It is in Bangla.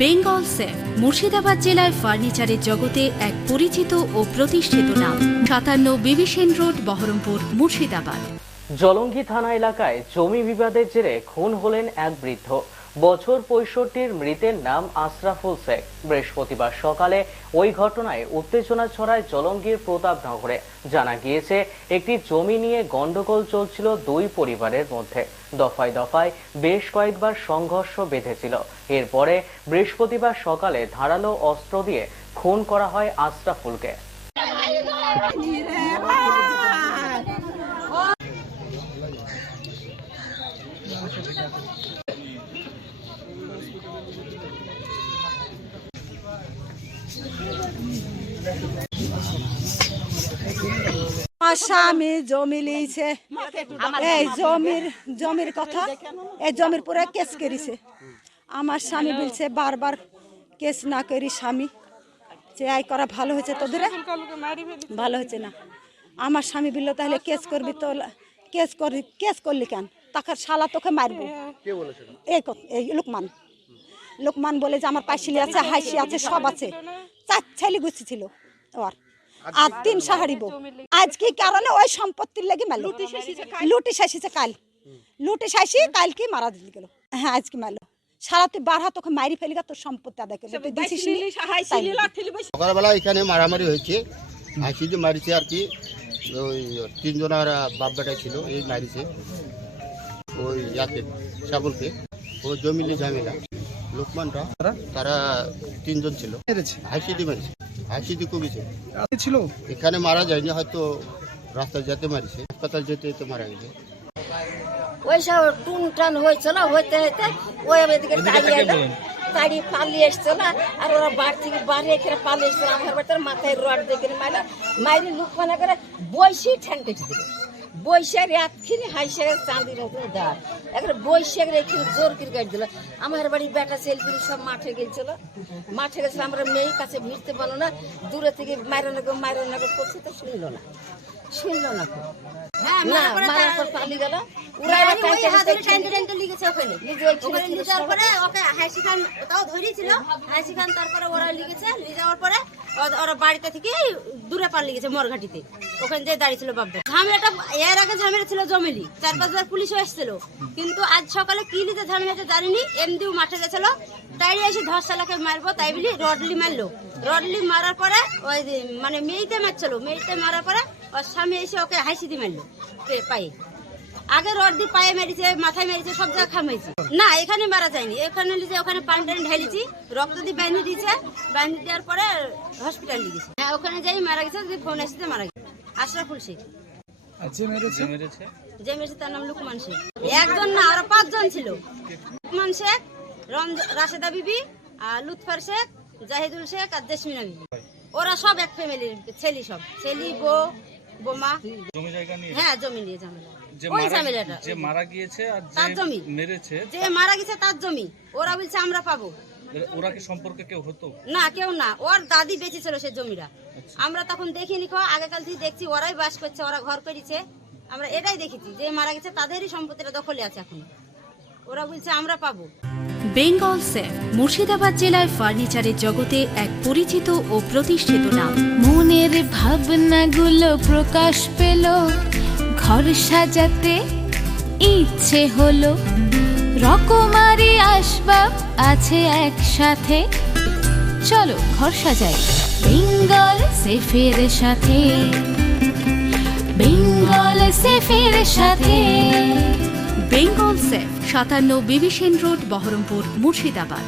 বেঙ্গল সেফ মুর্শিদাবাদ জেলায় ফার্নিচারের জগতে এক পরিচিত ও প্রতিষ্ঠিত নাম। 57 বিবি সেন রোড, বহরমপুর, মুর্শিদাবাদ। জলঙ্গি থানা এলাকায় জমি বিবাদের জেরে খুন হলেন এক বৃদ্ধ। বছর 65-র মৃতের নাম আশরাফুল শেখ। বৃহস্পতিবার সকালে ওই ঘটনায় উত্তেজনা ছড়ায় জলঙ্গির প্রতাপনগরে। জানা গিয়েছে, একটি জমি নিয়ে গন্ডগোল চলছিল দুই পরিবারের মধ্যে। দফায় দফায় বেশ কয়েকবার সংঘর্ষ বেঁধেছিল। এরপরে বৃহস্পতিবার সকালে ধারালো অস্ত্র দিয়ে খুন করা হয় আশরাফুলকে। আমার স্বামী জমি লিয়েছে, এই জমির কথা, এই জমির পুরো কেস করেছে। আমার স্বামী বলছে বারবার কেস না করি স্বামী, যে আই করা ভালো হয়েছে, তোদের ভালো হয়েছে না। আমার স্বামী বললো তাহলে কেস করবি তো, কেস করলি কেন, তাকার শালা তোকে মারবো। এই লোকমান বলে যে আমার পাইছিলি আছে, হাইসি আছে, সব আছে। 4 ছেলে গুছি ছিল ওর, আর 3 সাহারিব। আজ কি কারণে ওই সম্পত্তির লেগে মারলো, লুটি শাসিছে কাল, লুটি শাসি কাল কি মারা দিল গেল। হ্যাঁ আজকে মারলো, সারা তুই বারহা তোকে মারি ফেলি তোর সম্পত্তি আদায় করবে। সকালবেলা এখানে মারামারি হয়েছে, হাসি দিয়ে মারিছে আর কি। ওই 3 জনের বাপ বেটা ছিল, এই মারিছে ওই ইয়াকে সাবলকে। ও জমিলি ঝামেলা লোকমানটা, তারা 3 জন ছিল, হাসি দিয়ে মারিছে, হাসি দিয়ে কমিছে ছিল। এখানে মারা যায়নি, হয়তো রাস্তায় যেতে মারিছে, হাসপাতাল যেতে যেতে মারা গেছে। ওই সব টুন টান হয়েছিল, হইতে হইতে ওই এদিকে তাড়ি পালিয়ে এসছে না, আর ওরা বাড়ি থেকে বাড়ি এখানে পালিয়ে এসছে। আমার বাড়িতে মাথায় রড দেখে মাইরি লুকমানা করে বৈশি ঠ্যাং কেটে দিল। বৈশাখ রাতখিনি হাইসাগের চাঁদির দাঁড় এখানে বৈশাখ রেখে জোর করে কাট দিল। আমার বাড়ির বেটা ছেলেপিলি সব মাঠে গেছিল, আমরা মেয়ের কাছে ভিড়তে পারলো না। দূরে থেকে মাইরানাকে করছে তো শুনলো না মারার পর পালিয়ে গেল। তারপরে ওরা লিখেছে, যাওয়ার পরে ওরা বাড়িতে থেকে দূরে পালিয়ে গেছে মরঘাটিতে, ওখানে যে দাঁড়িয়েছিল বাবা। ঝামেলাটা এর আগে ঝামেলা ছিল জমিলি, 4-5 বার পুলিশও এসেছিল, কিন্তু আজ সকালে কি নিতে ঝামেলাটা জানিনি। এমনিও মাঠে গেছিল, তাই এসে ধর্ষালাকে মারবো তাই বলি রডলি মারলো। রডলি মারার পরে ওই মানে মেয়েতে মারছিল, মেয়েতে মারার পরে ওর স্বামী এসে ওকে হাসি দিয়ে মারলো পায়ে। আগে রড দিয়ে পায়ে মেরেছে, মাথায় মেরেছে, সব জায়গায় খামাইছে। না এখানে মারা যায়নি, এখানে ওখানে পানি টানি ঢালিছি, রক্ত দিয়ে বাঁধি দিয়েছে, বাঁধি দেওয়ার পরে হসপিটাল নিয়ে গেছে। হ্যাঁ ওখানে যাই মারা গেছে, ফোন আসতে মারা গেছে আশরাফুল শেখ। যে মেরেছে তার নাম লুকমান শেখ। একজন না, আরো 5 জন ছিল। লুকমান শেখ, রাশেদা বিবি, আর লুৎফার শেখ, জাহিদুল শেখ আর জেসমিনা বিবি। ওরা সব এক ফ্যামিলির ছেলে, সব ছেলে বউ বোমা। হ্যাঁ জমি নিয়ে ঝামেলা। ওই ঝামেলাটা যে মারা গিয়েছে আর তার জমি মেরেছে, যে মারা গেছে তার জমি ওরা বলছে আমরা পাবো। ওরা কি সম্পর্কে কেউ হতো না? কেউ না, ওর দাদি বেঁচেছিল সে জমিটা। আমরা তখন দেখিনি, আগেকাল থেকে দেখছি ওরাই বাস করছে, ওরা ঘর করেছে, আমরা এটাই দেখেছি। যে মারা গেছে তাদেরই সম্পত্তিটা দখলে আছে এখন, ওরা বলছে আমরা পাবো। বেঙ্গল সেফ মুর্শিদাবাদ জেলায় ফার্নিচারের জগতে এক পরিচিত ও প্রতিষ্ঠিত নাম। মনের ভাবনাগুলো প্রকাশ পেল, ঘর সাজাতে ইচ্ছে হলো, রকমারি আসবাব আছে একসাথে, চলো ঘর সাজাই বেঙ্গল সেফের সাথে, বেঙ্গল সেফের সাথে। বেঙ্গল সেফ 57 বিবি সেন রোড, বহরমপুর, মুর্শিদাবাদ।